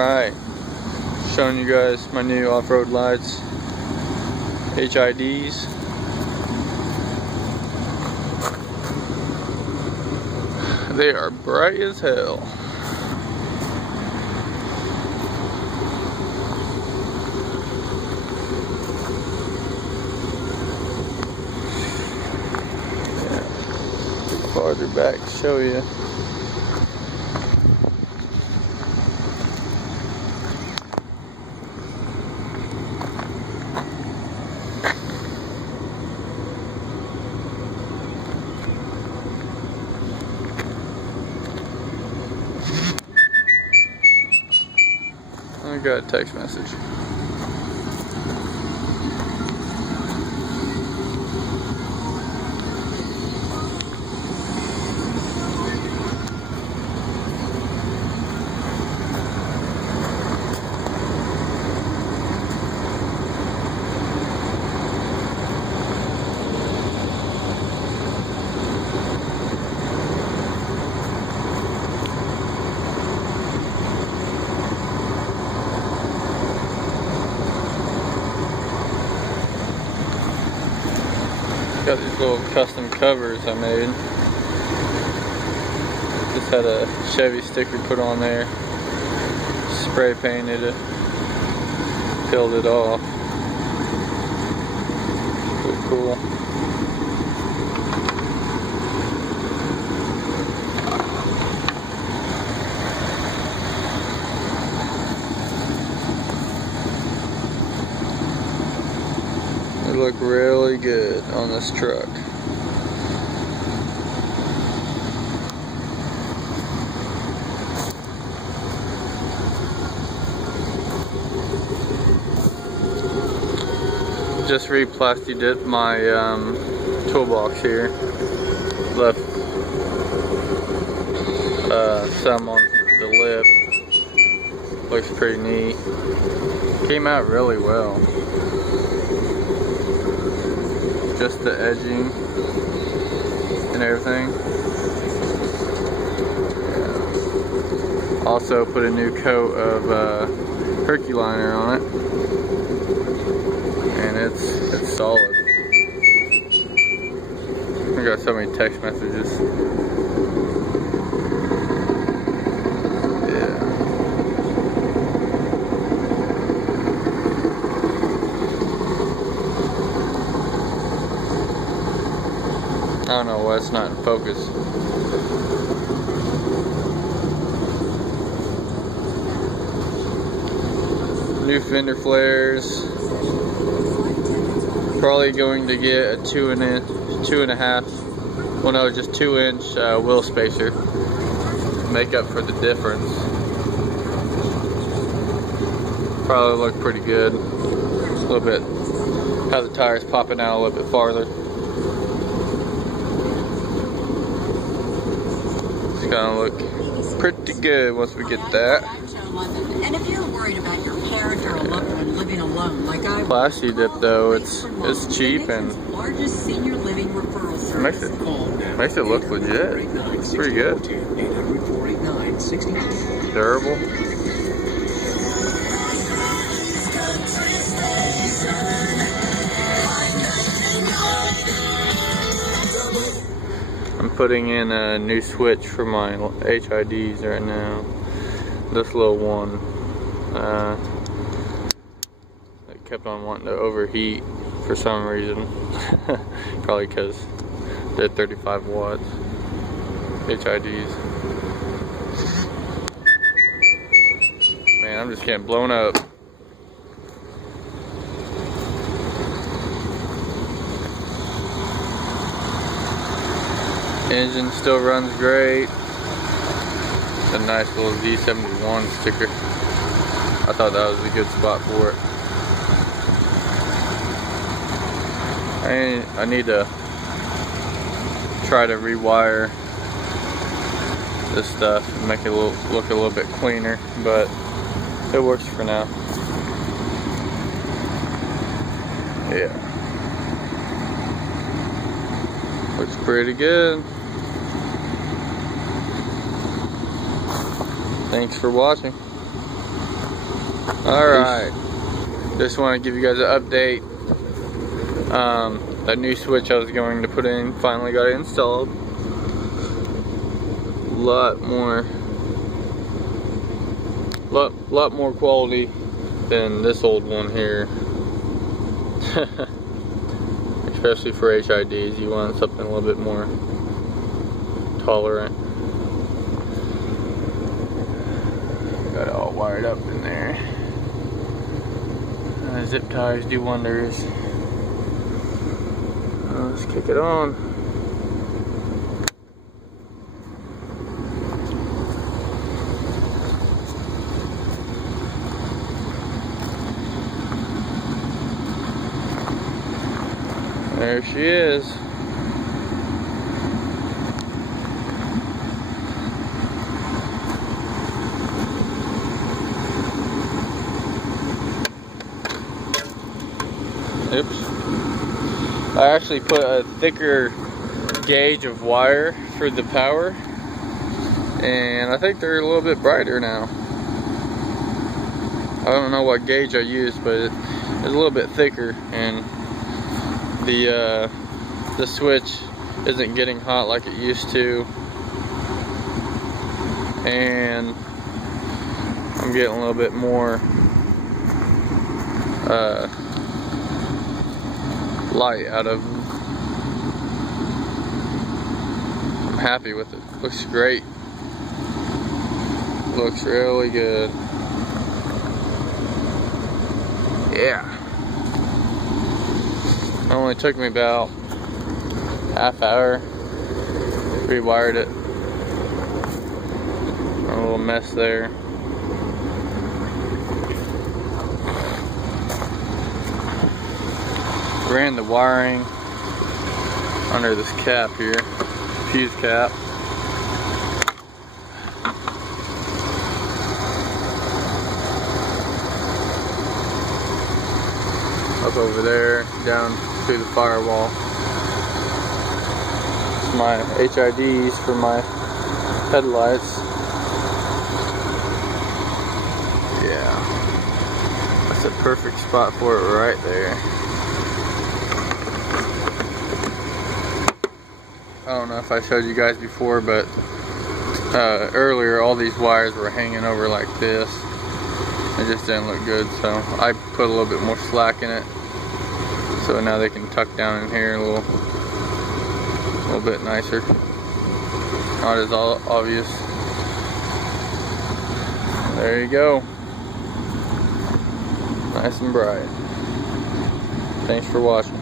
Alright, showing you guys my new off-road lights, HIDs. They are bright as hell. Yeah. Farther back to show you. I got a text message. Got these little custom covers I made. Just had a Chevy sticker put on there. Spray painted it. Peeled it off. Pretty cool. They look really good on this truck. Just re-plasti dipped my toolbox here. Left some on the lip. Looks pretty neat. Came out really well. Just the edging and everything. Yeah. Also put a new coat of Herculiner on it, and it's solid. I got so many text messages. I don't know why it's not in focus. New fender flares. Probably going to get a 2.5, well no, just 2-inch wheel spacer. Make up for the difference. Probably look pretty good. A little bit, have the tires popping out a little bit farther. Gonna look pretty good once we get that. And if you're worried about your parent or a loved one living alone, like I Plasti dip though, it's cheap and largest senior living referral service. Makes it look legit. It's pretty good. Durable. I'm putting in a new switch for my HIDs right now. This little one. It kept on wanting to overheat for some reason. Probably because they're 35 watts HIDs. Man, I'm just getting blown up. Engine still runs great. It's a nice little Z71 sticker. I thought that was a good spot for it. I need to try to rewire this stuff and make it look a little bit cleaner, but it works for now. Yeah. Looks pretty good. Thanks for watching. Alright, just want to give you guys an update. That new switch I was going to put in finally got it installed. Lot more quality than this old one here. Especially for HIDs, you want something a little bit more tolerant. Got it all wired up in there. Zip ties do wonders. Let's kick it on. There she is. Oops. I actually put a thicker gauge of wire for the power, and I think they're a little bit brighter now. I don't know what gauge I used, but it's a little bit thicker, and the switch isn't getting hot like it used to, and I'm getting a little bit more light out of them. I'm happy with it. Looks great. Looks really good. Yeah. It only took me about half hour. Rewired it. A little mess there. Ran the wiring under this cap here, fuse cap. Up over there, down through the firewall. It's my HIDs for my headlights. Yeah, that's a perfect spot for it right there. I don't know if I showed you guys before, but earlier all these wires were hanging over like this. It just didn't look good, so I put a little bit more slack in it, so now they can tuck down in here a little bit nicer. Not as obvious. There you go. Nice and bright. Thanks for watching.